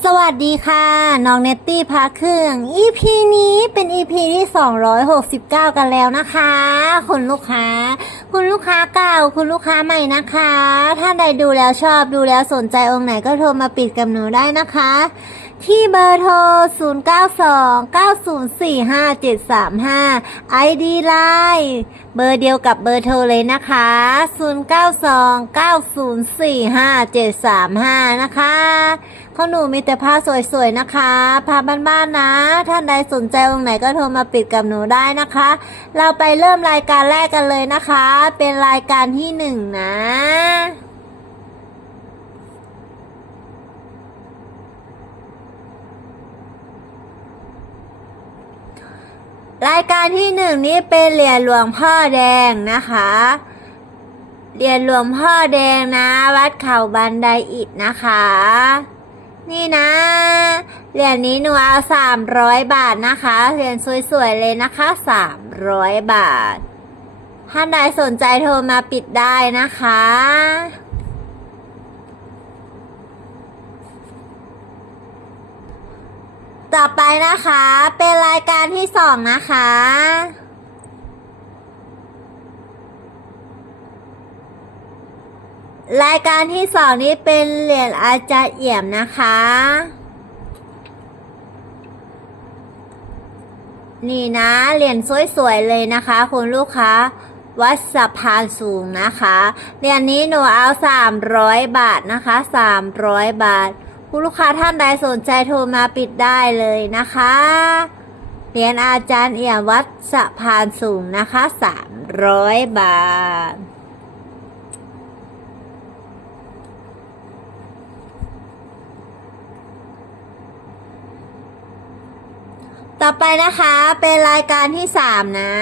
สวัสดีค่ะ น้องเนตตี้พาเครื่อง EP นี้เป็น EP ที่ 269 กันแล้วนะคะ คุณลูกค้า คุณลูกค้าเก่า คุณลูกค้าใหม่นะคะ ถ้าใดดูแล้วชอบดูแล้วสนใจองค์ไหนก็โทรมาปิดกับหนูได้นะคะ ที่เบอร์โทร 0929045735 ID Line เบอร์เดียวกับเบอร์โทรเลยนะคะ 0929045735 นะคะ ของหนูมีแต่ผ้าสวยๆนะคะผ้าบ้านๆนะ ท่านใดสนใจองไหนก็โทรมาปิดกับหนูได้นะคะ เราไปเริ่มรายการแรกกันเลยนะคะ เป็นรายการที่หนึ่งนะรายการที่หนึ่งนี้เป็นเหรียญหลวงพ่อแดงนะคะ เหรียญหลวงพ่อแดงนะ วัดเขาบันไดอิฐนะคะ นี่นะ เหรียญนี้หนูเอาสามร้อยบาทนะคะ เหรียญสวยๆเลยนะคะสามร้อยบาท ท่านใดสนใจโทรมาปิดได้นะคะต่อไปนะคะ เป็นรายการที่สองนะคะ รายการที่สองนี้เป็นเหรียญอาจารย์เอี่ยมนะคะ นี่นะเหรียญสวยๆเลยนะคะ คุณลูกค้า วัดสะพานสูงนะคะเหรียญนี้หนูเอาสามร้อยบาทนะคะสามร้อยบาท คุณลูกค้าท่านใดสนใจโทรมาปิดได้เลยนะคะเหรียญอาจารย์เอี่ยมวัดสะพานสูงนะคะสามร้อยบาท ต่อไปนะคะเป็นรายการที่สามนะ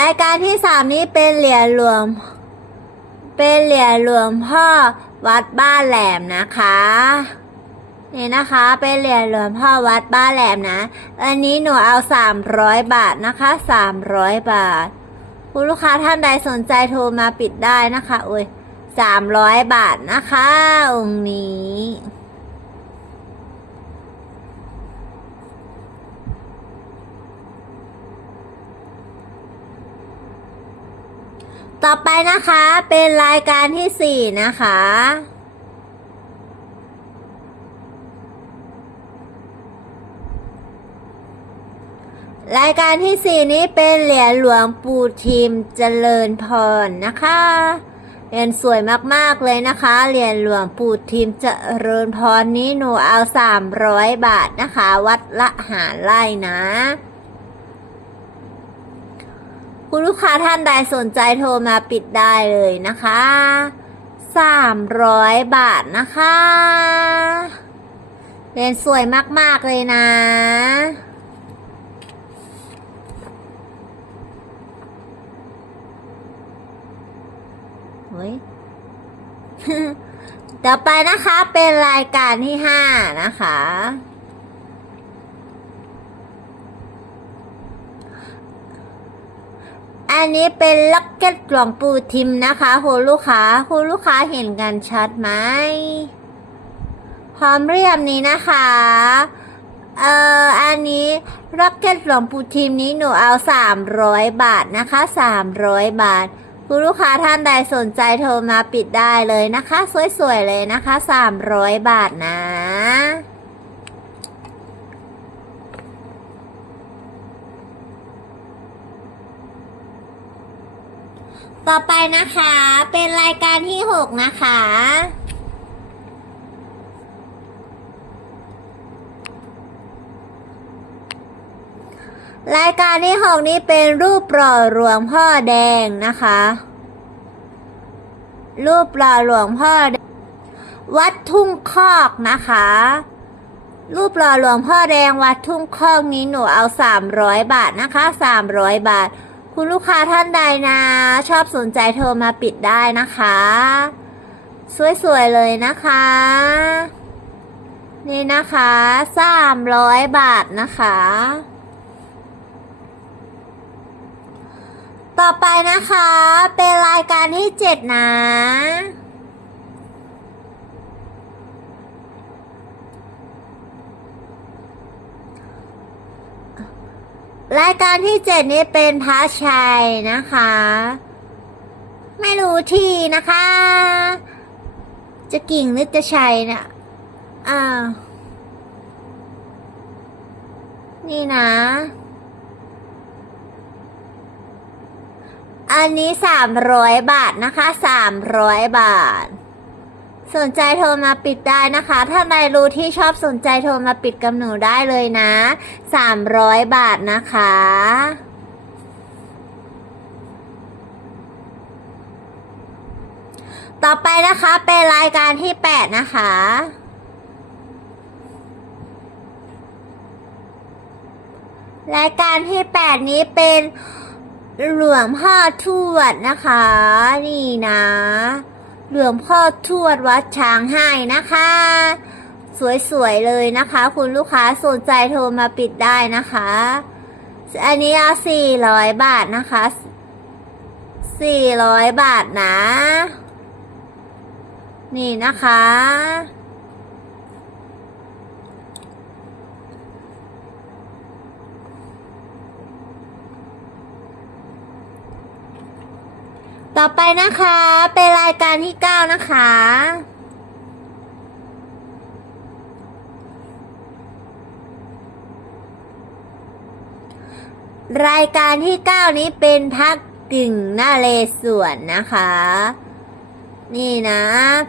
รายการที่สามนี้เป็นเหรียญหลวงเป็นเหรียญหลวงพ่อวัดบ้านแหลมนะคะนี่นะคะเป็นเหรียญหลวงพ่อวัดบ้านแหลมนะ อันนี้หนูเอาสามร้อยบาทนะคะสามร้อยบาท คุณลูกค้าท่านใดสนใจโทรมาปิดได้นะคะโอ้ย สามร้อยบาทนะคะ องค์นี้ ต่อไปนะคะเป็นรายการที่สี่นะคะรายการที่สี่นี้เป็นเหรียญหลวงปู่ทิมเจริญพรนะคะ เหรียญสวยมากๆเลยนะคะ เหรียญหลวงปู่ทิมเจริญพรนี้หนูเอาสามร้อยบาทนะคะ วัดละหารไล่นะ คุณลูกค้าท่านใดสนใจโทรมาปิดได้เลยนะคะสามร้อยบาทนะคะเหรียญสวยมากๆเลยนะ ยต่อไปนะคะเป็นรายการที่ห้านะคะ อันนี้เป็นล็อกเก็ตหลวงปูทิมนะคะคุณลูกค้าคุณลูกค้าเห็นกันชัดไหมพร้อมเรียบนี้นะคะ เอ่อ อันนี้ล็อกเก็ตหลวงปู่ทิมนี้หนูเอาสามร้อยบาทนะคะสามร้อยบาท คุณลูกค้าท่านใดสนใจโทรมาปิดได้เลยนะคะ สวยๆเลยนะคะสามร้อยบาทนะต่อไปนะคะ เป็นรายการที่หกนะคะ รายการที่หกนี้เป็นรูปหล่อหลวงพ่อแดงนะคะ รูปหล่อหลวงพ่อวัดทุ่งคอกนะคะ รูปหล่อหลวงพ่อแดงวัดทุ่งคอกนี้หนูเอาสามร้อยบาทนะคะสามร้อยบาท คุณลูกค้าท่านใดนะ ชอบสนใจโทรมาปิดได้นะคะ สวยๆเลยนะคะ นี่นะคะสามร้อยบาทนะคะ ต่อไปนะคะ เป็นรายการที่เจ็ดนะ รายการที่เจ็ดนี้เป็นพระชัยนะคะ ไม่รู้ที่นะคะ จะกิ่งหรือจะชัยเนี่ยอ้าวนี่นะ อันนี้สามร้อยบาทนะคะสามร้อยบาท สนใจโทรมาปิดได้นะคะ ถ้าใครรู้ที่ชอบสนใจโทรมาปิดกับหนูได้เลยนะสามร้อยบาทนะคะต่อไปนะคะเป็นรายการที่แปดนะคะ รายการที่แปดนี้เป็น หลวงพ่อทวดนะคะ นี่นะ หลวงพ่อทวดวัดช้างให้นะคะ สวยๆเลยนะคะ คุณลูกค้าสนใจโทรมาปิดได้นะคะ อันนี้เอาสี่ร้อยบาทนะคะสี่ร้อยบาทนะ นี่นะคะ ต่อไปนะคะ เป็นรายการที่9นะคะ รายการที่9นี้เป็นพักกิ่งนาเลสวนนะคะ นี่นะ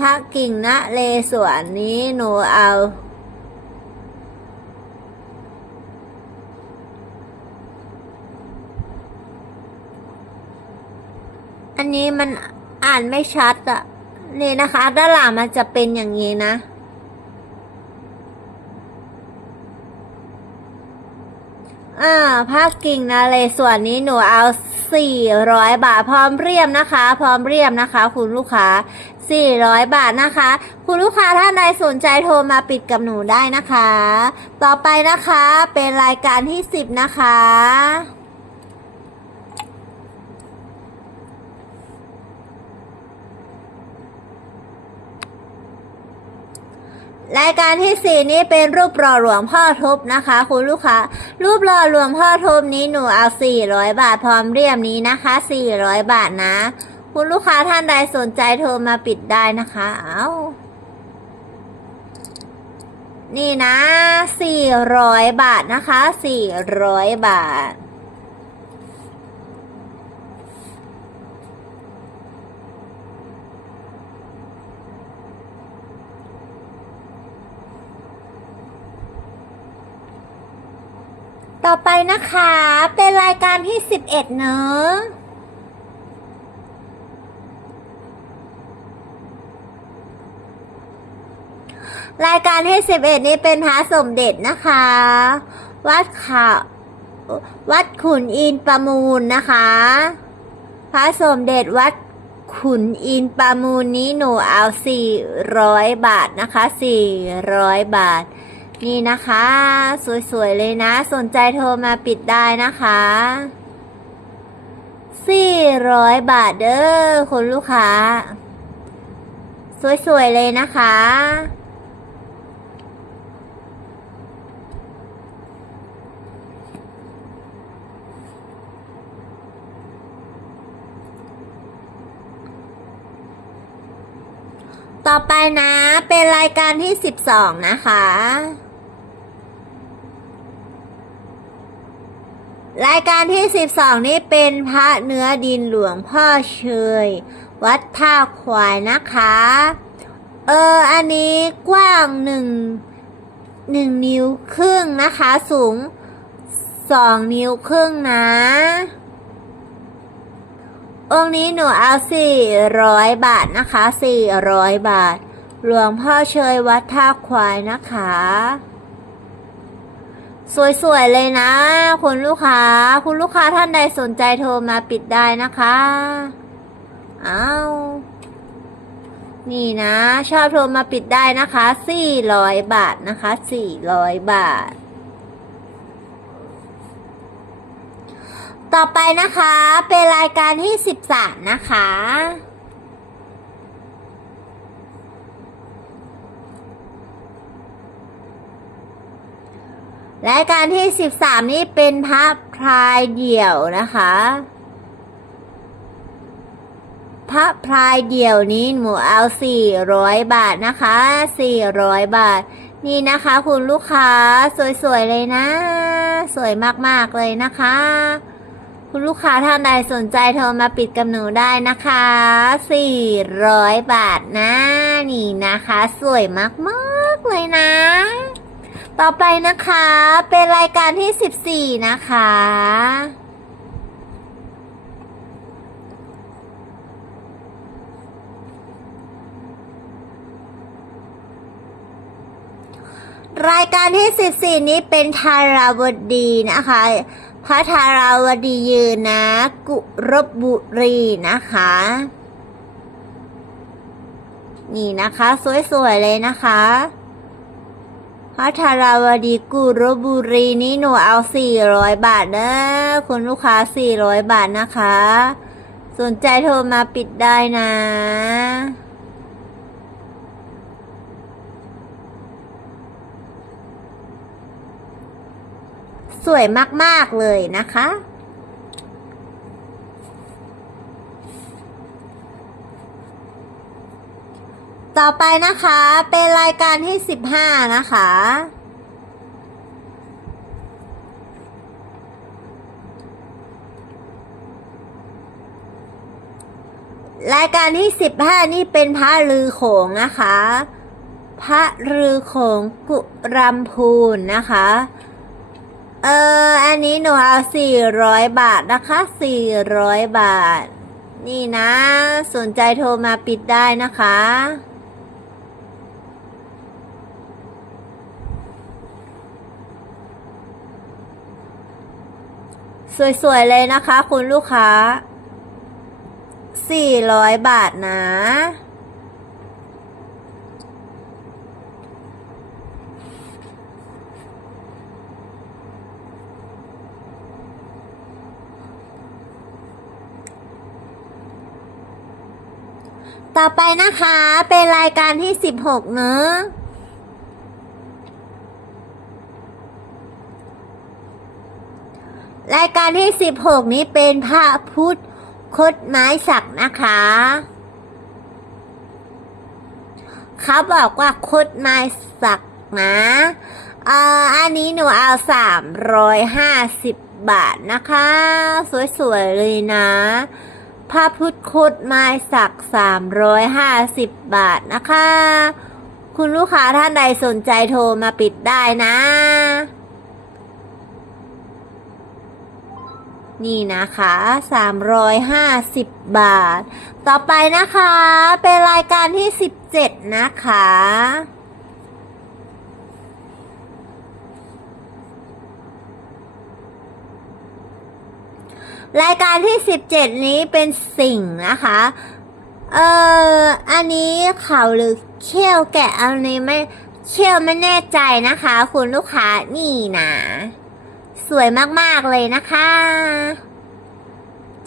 พักกิ่งนาเลสวนนี้หนูเอา อันนี้มันอ่านไม่ชัดอะนี่นะคะ ด้านหลังมันจะเป็นอย่างนี้นะ อ่า ภาคกิ่งนะเลยส่วนนี้หนูเอา400บาทพร้อมเรียมนะคะ พร้อมเรียมนะคะ คุณลูกค้า400บาทนะคะ คุณลูกค้าท่านใดสนใจโทรมาปิดกับหนูได้นะคะ ต่อไปนะคะเป็นรายการที่10นะคะ รายการที่สี่นี้เป็นรูปหล่อหลวงพ่อทบนะคะ คุณลูกค้า รูปหล่อหลวงพ่อทบนี้หนูเอาสี่ร้อยบาทพร้อมเรียมนี้นะคะสี่ร้อยบาทนะ คุณลูกค้าท่านใดสนใจโทรมาปิดได้นะคะ เอานี่นะสี่ร้อยบาทนะคะสี่ร้อยบาท ต่อไปนะคะ เป็นรายการที่11เอ็ดเนอะรายการที่11นี้เป็นพระสมเด็จนะคะ วัดขาวัดขุนอินประมูลนะคะ พระสมเด็จวัดขุนอินประมูลนี้หนูเอา400บาทนะคะ400บาท นี่นะคะ สวยๆเลยนะ สนใจโทรมาปิดได้นะคะ400บาทเด้อคุณลูกค้า สวยๆเลยนะคะ ต่อไปนะ เป็นรายการที่12นะคะ รายการที่ 12 นี้เป็นพระเนื้อดินหลวงพ่อเชย วัดท่าควายนะคะ เออ อันนี้กว้างหนึ่งหนึ่งนิ้วครึ่งนะคะ สูงสองนิ้วครึ่งนะ องค์นี้หนูเอาสี่ร้อยบาทนะคะสี่ร้อยบาท หลวงพ่อเชยวัดท่าควายนะคะ สวยๆเลยนะคุณลูกค้า คุณลูกค้าท่านใดสนใจโทรมาปิดได้นะคะเอานี่นะ ชอบโทรมาปิดได้นะคะสี่ร้อยบาทนะคะสี่ร้อยบาท ต่อไปนะคะ เป็นรายการที่13นะคะ รายการที่ 13 นี่เป็นพระพรายเดี่ยวนะคะ พระพรายเดี่ยวนี้หมูเอา 400 บาทนะคะ 400 บาท นี่นะคะคุณลูกค้าสวยๆเลยนะ สวยมากๆเลยนะคะ คุณลูกค้าท่านใดสนใจโทรมาปิดกับหนูได้นะคะ 400 บาทนะ นี่นะคะ สวยมากๆเลยนะ ต่อไปนะคะ เป็นรายการที่ 14 นะคะ รายการที่ 14 นี้เป็นทาราวดีนะคะ พระทาราวดียืนนะ กุรบบุรีนะคะ นี่นะคะ สวย ๆ เลยนะคะ พัทราวดีกุรบุรีนี้หนูเอาสี่ร้อยบาทนะคุณลูกค้าสี่ร้อยบาทนะคะ สนใจโทรมาปิดได้นะสวยมาก ๆ เลยนะคะ ต่อไปนะคะเป็นรายการที่15นะคะ รายการที่15นี่เป็นพระลือโขงนะคะ พระลือโขงกุรัมพูนนะคะ เอออันนี้หนูเอา400บาทนะคะ400บาทนี่นะ สนใจโทรมาปิดได้นะคะ สวยๆเลยนะคะ คุณลูกค้า 400 บาทนะ ต่อไปนะคะ เป็นรายการที่ 16 เนอะ รายการที่ 16 นี้เป็นพระพุทธคดไม้สักนะคะเขาบอกว่าคดไม้สักนะเอ่ออันนี้หนูเอา350บาทนะคะ สวยๆเลยนะพระพุทธคดไม้สัก350บาทนะคะ คุณลูกค้าท่านใดสนใจโทรมาปิดได้นะ นี่นะคะ 350 บาท ต่อไปนะคะ เป็นรายการที่ 17 นะคะ รายการที่ 17 นี้เป็นสิ่งนะคะ เอ่อ อันนี้เขาหรือเขี้ยวแกะอันนี้ไม่เขี้ยวไม่แน่ใจนะคะ คุณลูกค้านี่นะ สวยมากๆเลยนะคะ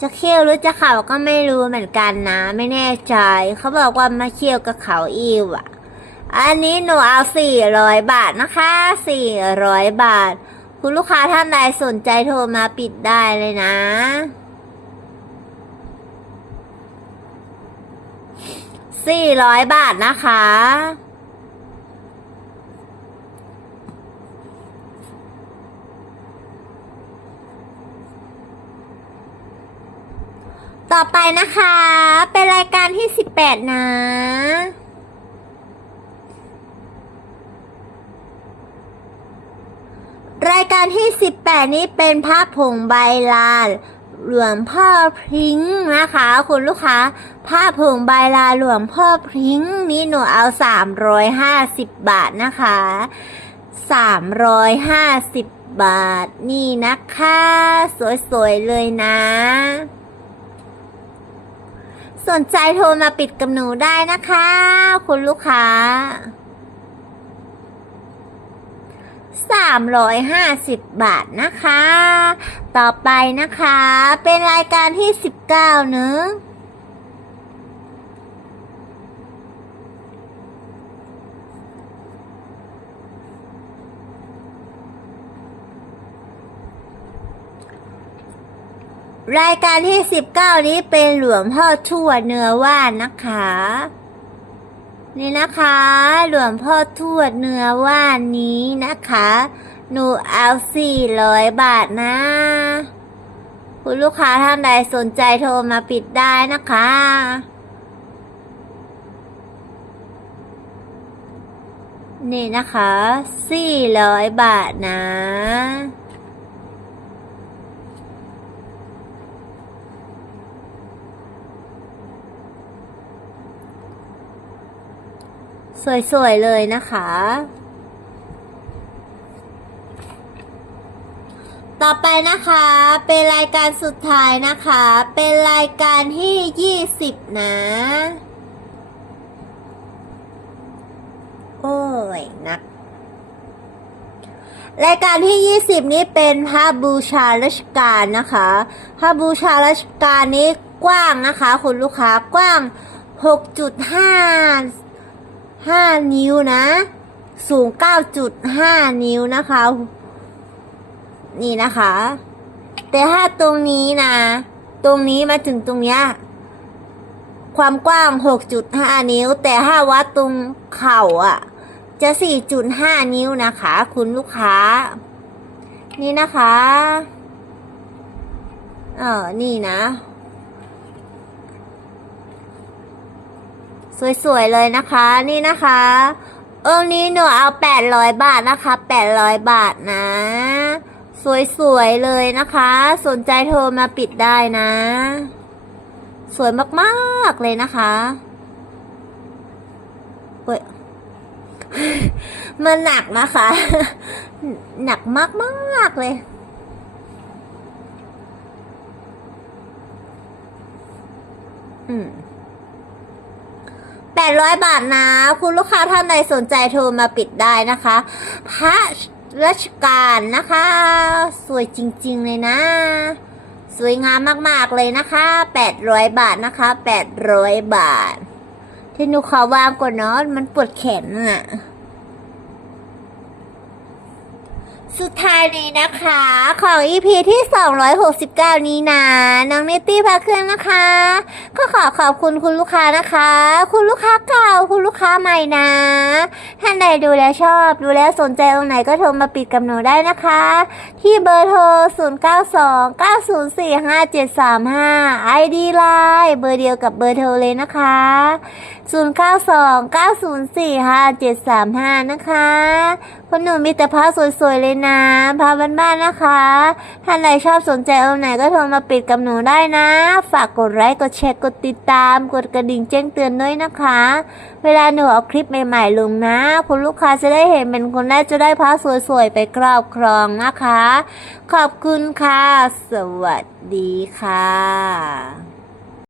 จะเคี่ยวหรือจะเขาก็ไม่รู้เหมือนกันนะ ไม่แน่ใจ เขาบอกว่ามาเคี่ยวกับเขาอิวอะ อันนี้หนูเอาสี่ร้อยบาทนะคะสี่ร้อยบาท คุณลูกค้าท่านใดสนใจโทรมาปิดได้เลยนะสี่ร้อยบาทนะคะ ต่อไปนะคะ เป็นรายการที่18นะ รายการที่18นี้เป็นพระผงใบลานหลวงพ่อพริ้งนะคะ คุณลูกค้า ผ้าผงใบลานหลวงพ่อพริ้งนี้หนูเอา350บบาทนะคะ350บาทนี่นะคะ สวยๆเลยนะ สนใจโทรมาปิดกับหนูได้นะคะ คุณลูกค้าสามร้อยห้าสิบบาทนะคะ ต่อไปนะคะ เป็นรายการที่สิบเก้านอ รายการที่ 19 นี้เป็นหลวงพ่อทั่วเนื้อว่านนะคะ นี่นะคะ หลวงพ่อทวดเนื้อว่านนี้นะคะ หนูเอาสี่ร้อยบาทนะ คุณลูกค้าท่านใดสนใจโทรมาปิดได้นะคะ นี่นะคะสี่ร้อยบาทนะ สวยๆเลยนะคะ ต่อไปนะคะเป็นรายการสุดท้ายนะคะ เป็นรายการที่20นะ โอ้ยนักรายการที่ 20 นี้เป็นพระบูชาราชการนะคะพระบูชาราชการนี้กว้างนะคะ คุณลูกค้ากว้าง 6.5 5 นิ้วนะ สูง 9.5 นิ้วนะคะ นี่นะคะ แต่ถ้าตรงนี้นะ ตรงนี้มาถึงตรงเนี้ยความกว้าง 6.5 นิ้ว แต่ถ้าวัดตรงเข่าอะ จะ 4.5 นิ้วนะคะ คุณลูกค้า นี่นะคะ เออนี่นะ สวยๆเลยนะคะ นี่นะคะองค์นี้หนูเอา800บาทนะคะ800บาทนะ สวยๆเลยนะคะ สนใจโทรมาปิดได้นะ สวยมากๆเลยนะคะเว้ยมันหนักนะคะ หนักมากๆเลยอืม แปดร้อยบาทนะ คุณลูกค้าท่านใดสนใจโทรมาปิดได้นะคะ พระราชการนะคะ สวยจริงๆเลยนะ สวยงามมากๆเลยนะคะแปดร้อยบาทนะคะแปดร้อยบาท ที่หนูขอวางก่อนเนาะมันปวดแขนอะ สุดท้ายนี้นะคะ ของ EP ที่ 269 นี้นะน้องเนตตี้พาเครื่องนะคะ ก็ขอขอบคุณคุณลูกค้านะคะ คุณลูกค้าเก่า คุณลูกค้าใหม่นะ ท่านใดดูแลชอบ ดูแลสนใจตรงไหนก็โทรมาปิดกับหนูได้นะคะ ที่เบอร์โทร 092 904 5735 ID Line เบอร์เดียวกับเบอร์โทรเลยนะคะ 092 904 5735 นะคะ คุณหนูมีแต่ผ้าสวยๆเลยนะผ้าบ้านๆนะคะท่านใดชอบสนใจเอาไหนก็โทรมาปิดกับหนูได้นะ ฝากกดไลค์กดแชร์กดติดตาม กดกระดิ่งแจ้งเตือนด้วยนะคะ เวลาหนูเอาคลิปใหม่ๆลงนะ คุณลูกค้าจะได้เห็นเป็นคนแรกจะได้ผ้าสวยๆไปครอบครองนะคะ ขอบคุณค่ะ สวัสดีค่ะ